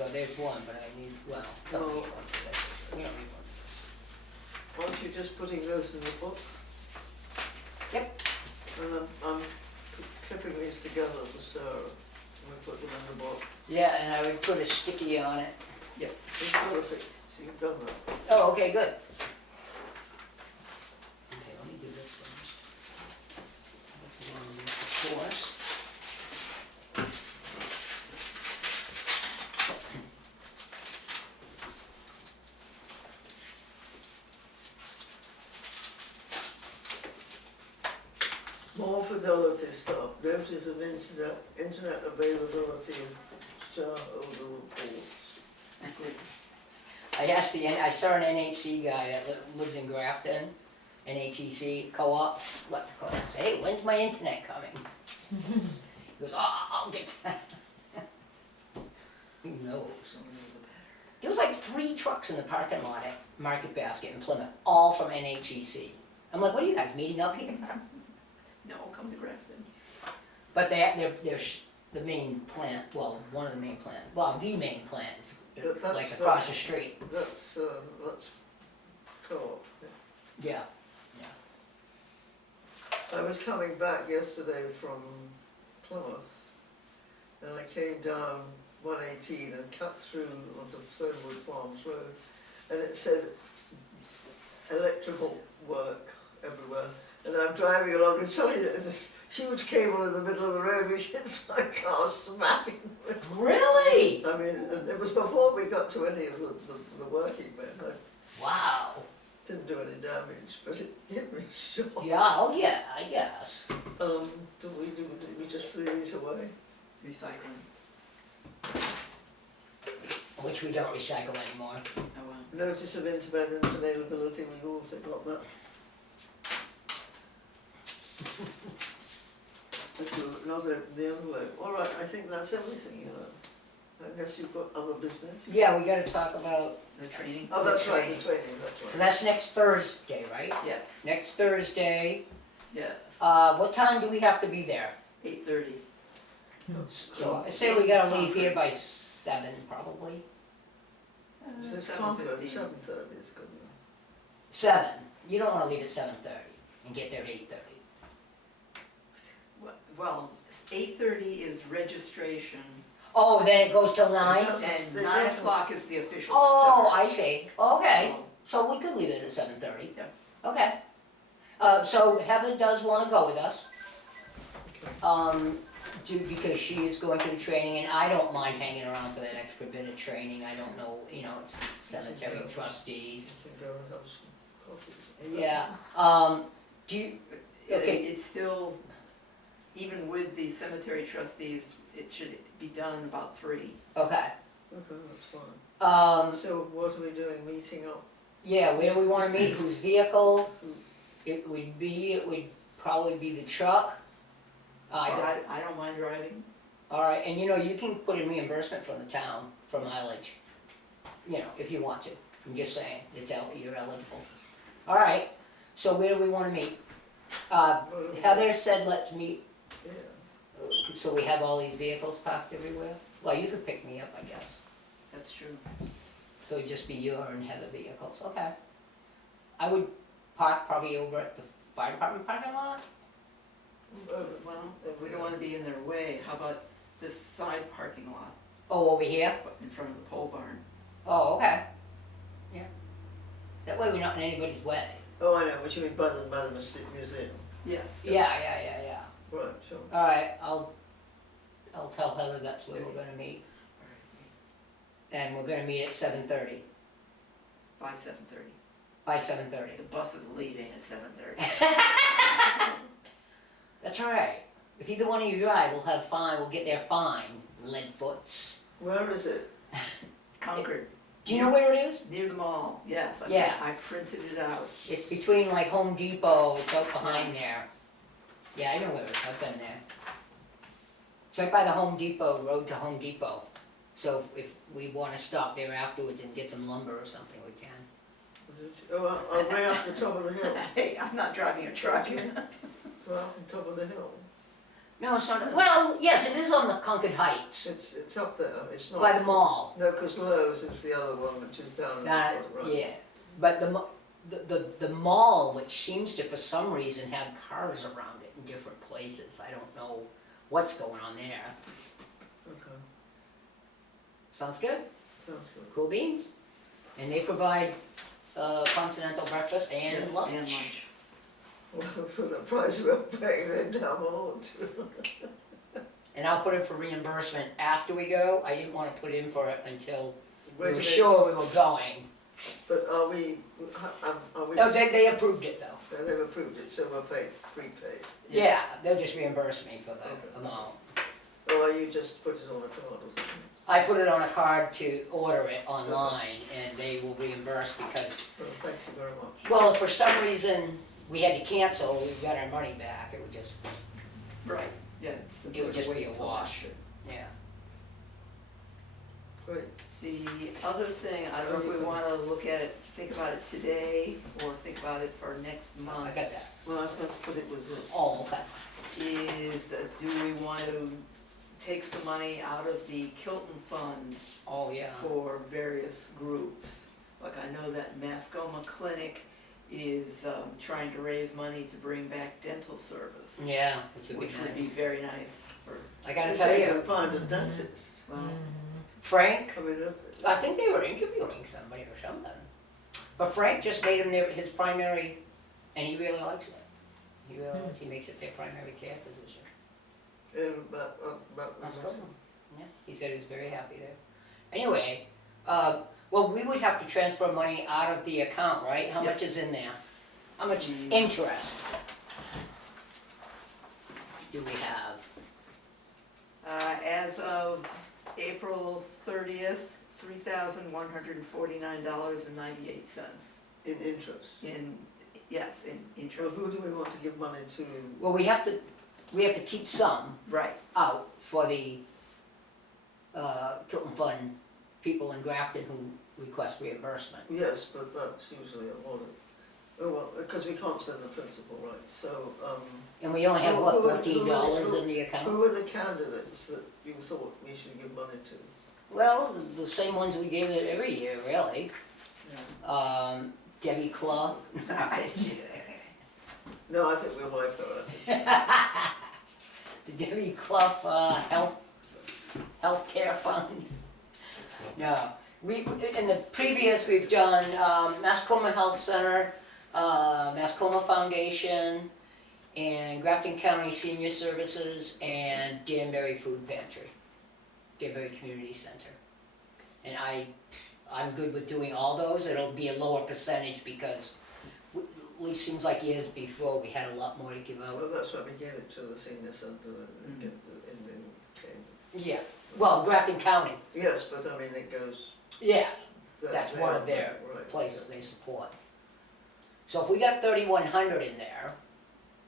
Well, there's one, but I need, well, don't need one for this. We don't need one. Aren't you just putting those in the book? Yep. And I'm clipping these together for Sarah, and we put them in the book. Yeah, and I would put a sticky on it. Yep. It's perfect, so you've done that. Oh, okay, good. Okay, let me do this first. Of course. More fidelity stuff, notice of internet availability of shareholder reports. I saw an NHC guy that lives in Grafton, NHEC co-op, electrical, I said, hey, when's my internet coming? He goes, oh, I'll get that. Who knows? There was like 3 trucks in the parking lot at Market Basket in Plymouth, all from NHEC. I'm like, what are you guys meeting up here? No, come to Grafton. But they're the main plant, well, one of the main plant, well, the main plant is But like across the street. That's co-op. Yeah. I was coming back yesterday from Plymouth, and I came down 118 and cut through onto Thornwood Farms Road, and it said electrical work everywhere. And I'm driving along and suddenly there's this huge cable in the middle of the road which hits my car smacking. Really? I mean, and it was before we got to any of the working men. I Wow. didn't do any damage, but it hit me sure. Yeah, I guess. Did we just threw these away? Recycling. Which we don't recycle anymore. Oh, well. Notice of internet availability, we've also got that. Not the envelope. All right, I think that's everything, you know. I guess you've got other business. Yeah, we gotta talk about, The training? Oh, that's The right, the training, that's so right. that's next Thursday, right? Yes, Next Thursday. yes. What time do we have to be there? 8:30. So I say we gotta leave here by 7 probably. It's Concord, 7:15. 7:30 is good enough. 7. You don't wanna leave at 7:30 and get there at 8:30. Well, 8:30 is registration, Oh, then it goes till 9? and 9 o'clock is the official Oh, start. I see. Okay. So, So we could leave it at 7:30. Yeah. Okay. So Heather does wanna go with us. Because she is going to the training, and I don't mind hanging around for that extra bit of training. I don't know, it's cemetery trustees. You can go and have some coffee. Yeah, do you, okay. It's still, even with the cemetery trustees, it should be done in about 3. Okay. Okay, that's fine. Um, So what are we doing, meeting up? yeah, where do we wanna meet, whose vehicle? It would probably be the truck. I don't mind driving. Alright, and you can put in reimbursement from the town for mileage, if you want to. I'm just saying, you're eligible. Alright, so where do we wanna meet? Heather said let's meet, Yeah. so we have all these vehicles parked everywhere. Well, you could pick me up, I guess. That's true. So it'd just be your and Heather vehicles, okay. I would park probably over at the fire department parking lot. Well, we don't want to be in their way. How about this side parking lot Oh, over here? in front of the pole barn? Oh, okay. Yeah. That way we're not in anybody's way. Oh, I know, what you mean by the museum. Yes. Yeah. Right, sure. Alright, I'll tell Heather that's where we're gonna meet. And we're gonna meet at 7:30, By 7:30. by 7:30. The bus is leaving at 7:30. That's alright. If either one of you drive, we'll get there fine, leadfoots. Where is it? Concord. Do you know where it is? Near the mall, yes. Yeah. I printed it out. It's between like Home Depot, it's out behind there. Yeah, I know where it is, I've been there. It's right by the Home Depot, road to Home Depot. So if we wanna stop there afterwards and get some lumber or something, we can. Oh, way up the top of the hill. Hey, I'm not driving a truck. Right up the top of the hill. No, it's not, well, yes, it is on the Concord Heights, It's up there, it's not. by the mall. No, because Lowe's is the other one, which is down in the That, bottom right. yeah, but the mall, which seems to for some reason have cars around it in different places, I don't know what's going on there. Okay, Sounds good, sounds good. cool beans. And they provide, continental breakfast and Yes, lunch. and lunch. Well, for the price we're paying, they're damn old too. And I'll put in for reimbursement after we go, I didn't wanna put in for it until we Wait a were minute, sure we were going. but are we? No, they approved it though. They've approved it, so we're paid, prepaid. Yeah, they'll just reimburse me for the Okay. amount. Or you just put it on a card or something? I put it on a card to order it online, and they will reimburse because, Well, thank you very much. well, if for some reason we had to cancel, we got our money back, it would just, Right, yeah. it's it would just be a wait till wash, after. yeah. Great. The other thing, I don't know if we wanna look at it, think about it today, or think about it for next I month, got that. Well, I was going to put it with this. Oh, okay. is do we want to take some money out of the Kilton Fund Oh, yeah. for various groups? Like I know that Mascoma Clinic is trying to raise money to bring back dental service, Yeah, which which would would be be nice. very nice for, I gotta If tell they you, can find a dentist. well, Frank, I mean, I think they were interviewing somebody or something. But Frank just made him his primary, and he really likes it. He really likes, he makes it their primary care physician. about That's good. Yeah, he said he was very happy there. Anyway, well, we would have to transfer money out of the account, right? How Yep. much is in there? How much Mm. interest do we have? as of April 30th, $3,149.98 in interest. in, yes, in Well, interest. who do we want to give money to? Well, we have to keep some Right, out for the, Kilton Fund people in Grafton who request reimbursement. Yes, but that's usually a lot of, oh, well, because we can't spend the principal, right, so, And we only have, Who- what, who- $14 in the account? who are the candidates that you thought we should give money to? Well, the same ones we give it every year, really. yeah. Debbie Clough. No, I think we'll wipe her out. The Debbie Clough, healthcare fund. No, in the previous, we've done, Mascoma Health Center, Mascoma Foundation, and Grafton County Senior Services, and Danbury Food Pantry, Danbury Community Center. And I'm good with doing all those, it'll be a lower percentage because at least seems like years before, we had a lot more to give out. Well, that's why we gave it to the senior centre in Cambridge. Yeah, well, Grafton County, Yes, but I mean, it goes. yeah, there, that's there, one of their right. places they support. So if we got 3,100 in there,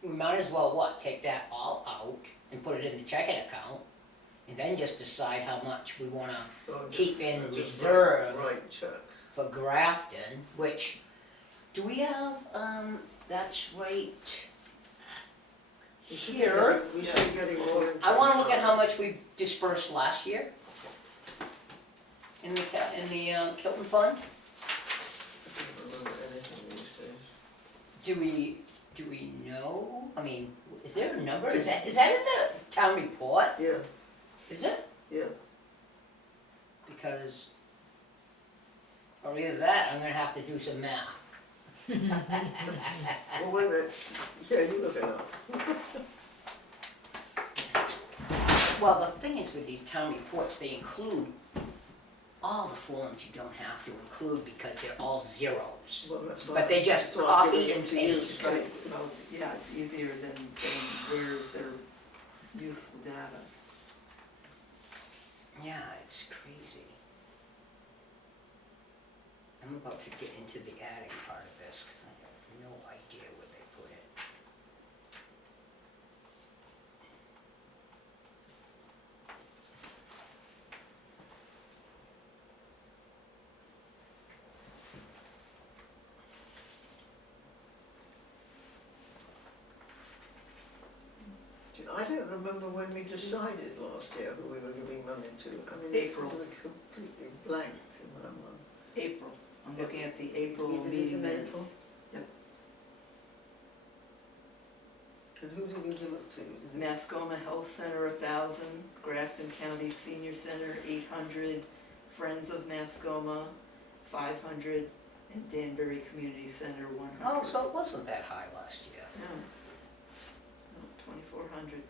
we might as well, take that all out and put it in the checking account, and then just decide how much we wanna Or just- keep in just reserve Write checks. for Grafton, which, do we have, that's right We should be here. getting- We should be getting more. I wanna look at interest how now. much we dispersed last year in the Kilton Fund. I don't remember anything these days. Do we know, I mean, is there a number, is that in the town report, Yeah, is it? yeah. Because, or either that, I'm gonna have to do some math. Well, wait a minute. Yeah, you look it up. Well, the thing is with these town reports, they include all the forms you don't have to include because they're all zeros. Well, that's why. But they just that's why I'm copy giving and it to you. paste. Right, well, yeah, it's easier than saying where's their useful data. Yeah, it's crazy. I'm about to get into the adding part of this because I have no idea where they put it. I don't remember when we decided last year who we were giving money to. I mean, it's April. completely blank in my mind. April, I'm looking at the April We did it meeting in minutes. April? And who did we give it to? Is it- Mascoma Health Center, 1,000, Grafton County Senior Center, 800, Friends of Mascoma, 500, and Danbury Community Center, 100. Oh, so it wasn't that high last year. No. No, 2,400.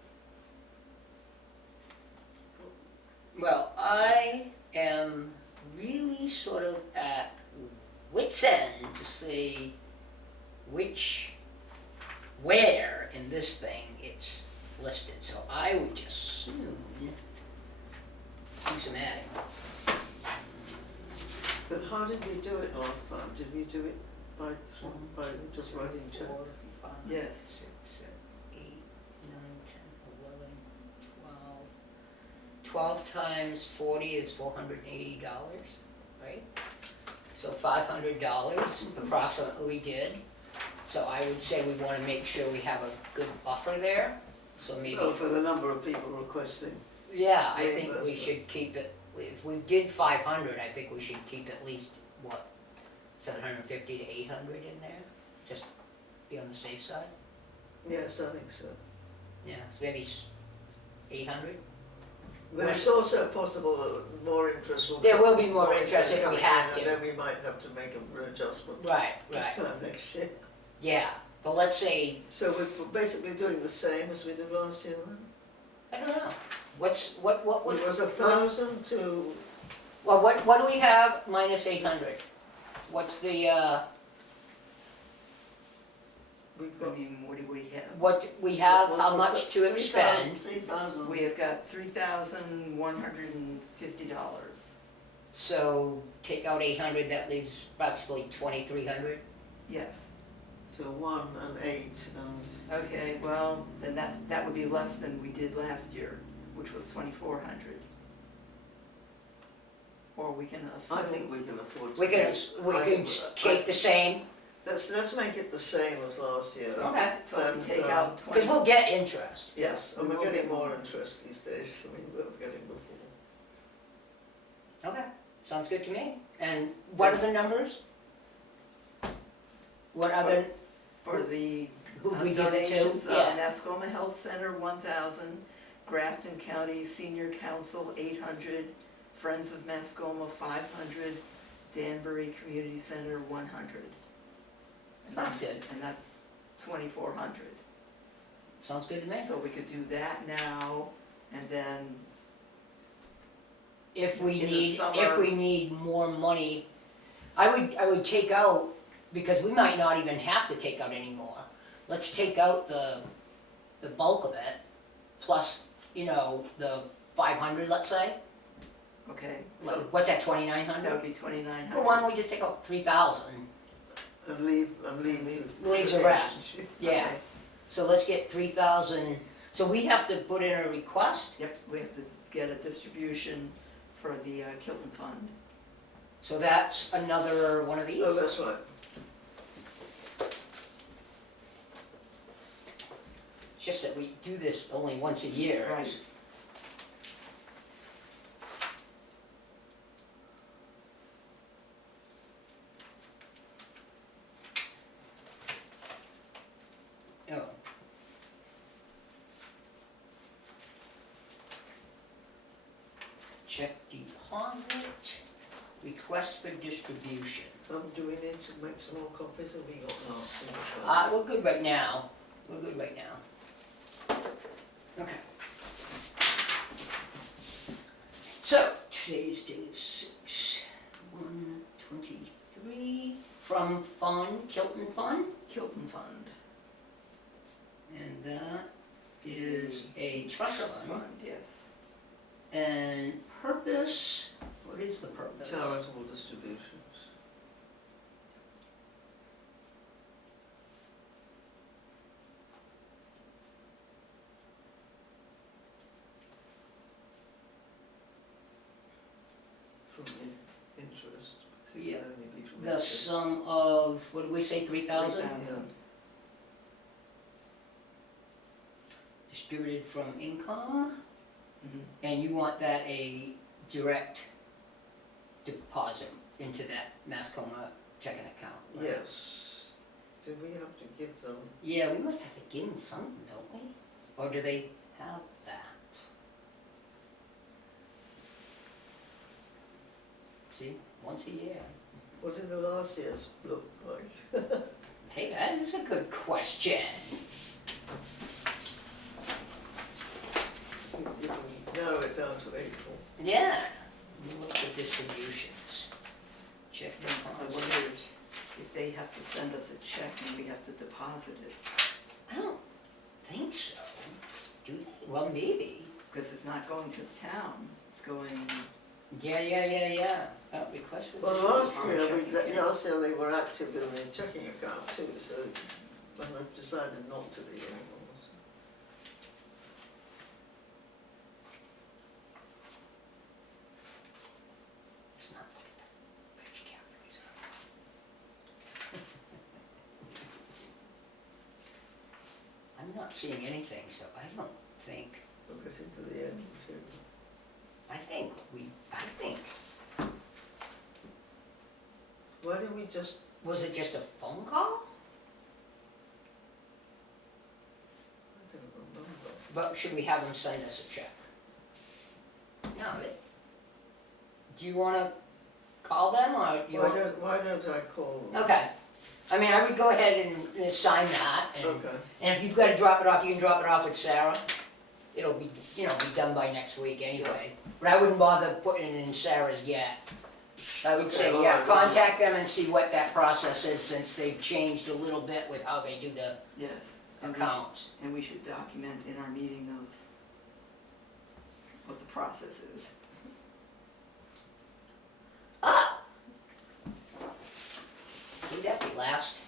Well, I am really sort of at wit's end to see where in this thing it's listed, so I would just soon do some adding. But how did we do it last time? Did we do it by just writing checks? 4, 5, Yes. 6, 7, 8, 9, 10, 11, 12. 12 times 40 is $480, right? So $500 approximately we did. So I would say we want to make sure we have a good buffer there. So maybe, Well, for the number of people requesting. yeah, I think we reimbursement. should keep it, if we did 500, I think we should keep at least, what, 750 to 800 in there? Just be on the safe side? Yes, I think so. Yeah, so maybe 800? But it's also possible that more interest will. There come- will be more interest if we coming in, have to. And then we might have to make an adjustment Right, this right, time next year. yeah, but let's say, So we're basically doing the same as we did last year, then? I don't know, what, It was 1,000 to, well, what do we have minus 800? What's the, we've Oh. I got. mean, what do we have? what we have, what how was much it? to expend? 3,000. We have got $3,150. So take out 800, that leaves approximately 2,300. Yes. So 1 and 8 and, Okay, well, then that would be less than we did last year, which was 2,400. Or we can assume. I think we can afford to. We can, I think- keep the same, Let's make it the same as last year. So, Okay. so we And, take out because 20. we'll get interest. Yes, and we we're will getting get more more. interest these days than we were getting before. Okay, sounds good to me. And what are the numbers? What other, For the who'd we give it to? donations, Yeah, Mascoma Health Center, 1,000, Grafton County Senior Council, 800, Friends of Mascoma, 500, Danbury Community Center, 100. sounds good, And that's 2,400. sounds good to me. So we could do that now, and then, If we in the need, if summer- we need more money, I would take out, because we might not even have to take out any more. Let's take out the bulk of it, plus, the 500, let's say. okay, so What's that, that 2,900? would be 2,900. Well, why don't we just take out 3,000? And leave Leaves the rest. Yeah, Okay. so let's get 3,000, so we have to put in a request, Yep, we have to get a distribution for the Kilton Fund. so that's another one of these. Oh, that's right. It's just that we do this only once a year. Right. Oh. Check deposit, request for distribution. Do we need to make some more copies, or we got lost? We're good right now, we're good right now. Okay. So, today's date is 6/1/23, from fund, Kilton Fund, Kilton Fund. and that is a trust fund. Yes. And purpose, what is the purpose? Charitable distributions. From interest. It can Yeah. only be from The interest. sum of, what did we say, 3,000? 3,000. distributed from income, Mhm. and you want that a direct deposit into that Mascoma checking account, right? Yes. Do we have to give them, Yeah, we must have to give them something, don't we? Or do they have that? See, once a year. what did the last year's look like? Hey, that is a good question. You can narrow it down to April. Yeah. Let me look at the distributions. Check So I deposit. wonder if they have to send us a check and we have to deposit it, I don't think so. Do they? Well, maybe. because it's not going to the town, it's going, Yeah. Oh, request for Well, distribution. last year they were active in the checking account too, so, and they've decided not to be anymore, so. It's not look at the rich calories. I'm not seeing anything, so I don't think, We'll get into the end too. I think, Why don't we just, was it just a phone call? I don't remember. But should we have them send us a check? No, do you wanna call them, or you want? Why don't I call them? Okay, I mean, I would go ahead and sign that, and, Okay, and if you've gotta drop it off, you can drop it off with Sarah. It'll be, be done by next week anyway, but I wouldn't bother putting it in Sarah's yet. I would say, Okay, yeah, alright. contact them and see what that process is, since they've changed a little bit with how they do the yes. And accounts. we should document in our meeting notes what the process is. Ah! Would that be last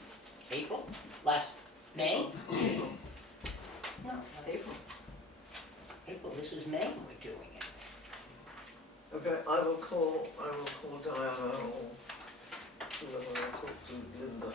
April? Last May? No, April. April, this is May we're doing it. okay, I will call Diana or whoever I talk to, Linda,